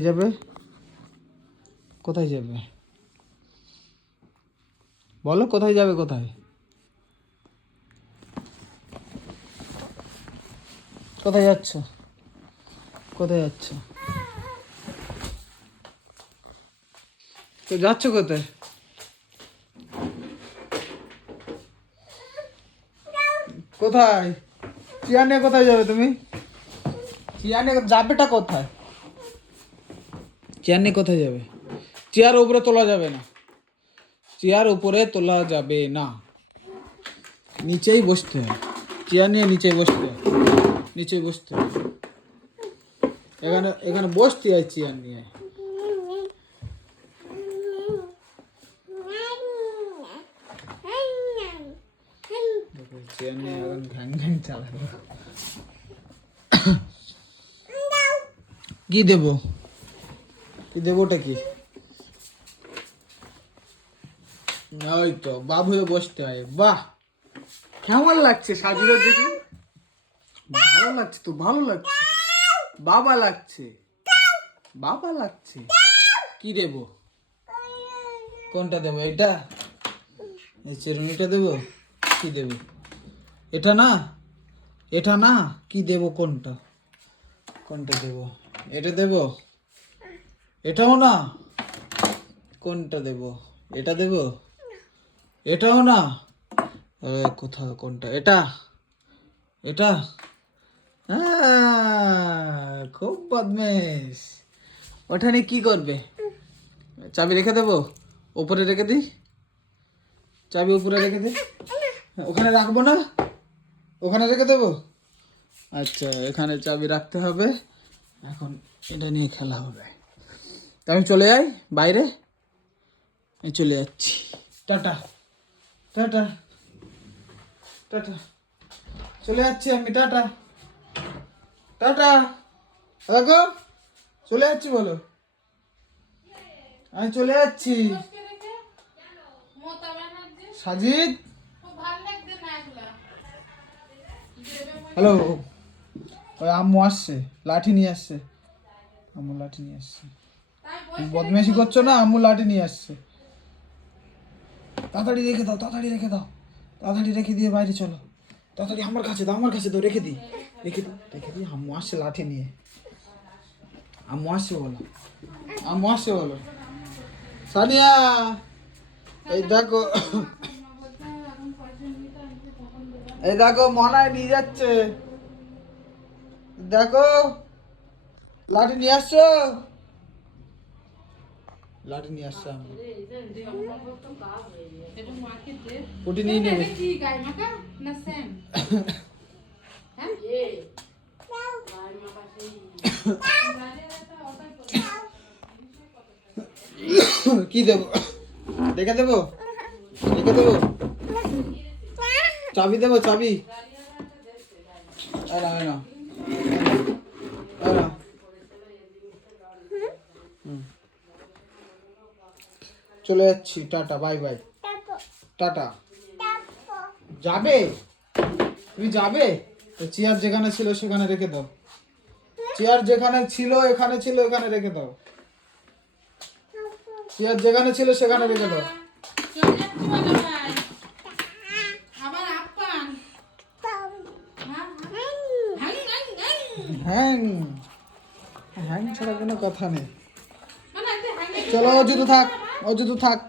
যাবে কোথায় যাবে বলো কোথায় যাবে কোথায় কোথায় যাচ্ছ কোথায় যাচ্ছ তো যাচ্ছ কোথায় কোথায় চেয়ার নিয়ে কোথায় যাবে তুমি চেয়ার নিয়ে যাবেটা কোথায় চেয়ার নিয়ে কোথায় যাবে চেয়ার উপরে তোলা যাবে না চেয়ার উপরে তোলা যাবে না নিচেই বসতে হয় চেয়ার নিয়ে নিচেই বসতে হয় নিচেই বসতে হয় এখানে এখানে বসতে হয় চেয়ার নিয়ে চেয়ার নিয়ে এখন ঘ্যাং ঘ্যাং চালাবে কি দেবো কি দেবো ওটা কি ওই তো বাবু হয়ে বসতে হয় বাহ কেমন লাগছে সাজিয়ে দেখি ভালো লাগছে তো ভালো লাগছে বাবা লাগছে বাবা লাগছে কি দেবো কোনটা দেবো এটা এই চিরুনিটা দেবো কি দেবো এটা না কি দেবো কোনটা কোনটা দেবো এটা দেবো এটাও না কোনটা দেবো এটা দেবো এটাও না কোথাও কোনটা এটা এটা খুব বদমেশ ওটা নিয়ে কি করবে চাবি রেখে দেবো উপরে রেখে দিই চাবি উপরে রেখে দিই ওখানে রাখবো না ওখানে রেখে দেবো আচ্ছা এখানে চাবি রাখতে হবে এখন এটা নিয়ে খেলা হবে তা আমি চলে যাই বাইরে আমি চলে যাচ্ছি টাটা টাটা টাটা চলে যাচ্ছি আমি টাটা টাটা দেখো চলে যাচ্ছি বলো আমি চলে যাচ্ছি সাজিদ হ্যালো ওই আম্মু আসছে লাঠি নিয়ে আসছে আম্মু লাঠি নিয়ে আসছে বদমাইশি করছো না আম্মু লাঠি নিয়ে আসছে তাড়াতাড়ি রেখে দাও তাড়াতাড়ি রেখে দাও তাড়াতাড়ি রেখে দিয়ে বাইরে চলো তাড়াতাড়ি আমার কাছে দাও রেখে দিই আম্মু আসছে লাঠি নিয়ে আম্মু আসছে বলো সানিয়া এই দেখো মনায় নিয়ে যাচ্ছে দেখো লাঠি নিয়ে আসছো লাঠি নিয়ে আসছে আমি পুটি নিয়ে নেবে কি দেবো রেখে দেবো চাবি দেবো চাবি চলে যাচ্ছি টাটা বাই বাই টাটা যাবে তুমি যাবে তো চেয়ার যেখানে ছিল সেখানে রেখে দাও চেয়ার যেখানে ছিল এখানে ছিল এখানে রেখে দাও চেয়ার যেখানে ছিল সেখানে রেখে দাও হ্যাং হ্যাং ছাড়া কোনো কথা নেই চলো ও জুতো থাক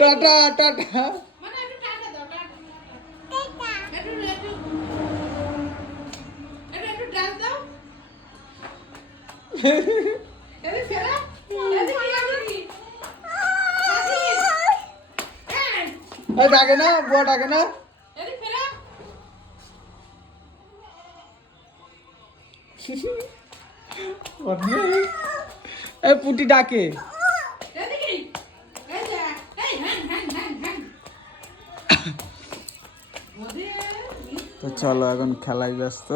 টাটা টাটা ডাকে না বুয়া ডাকে না পুটি ডাকে তো চলো এখন খেলায় ব্যস্ত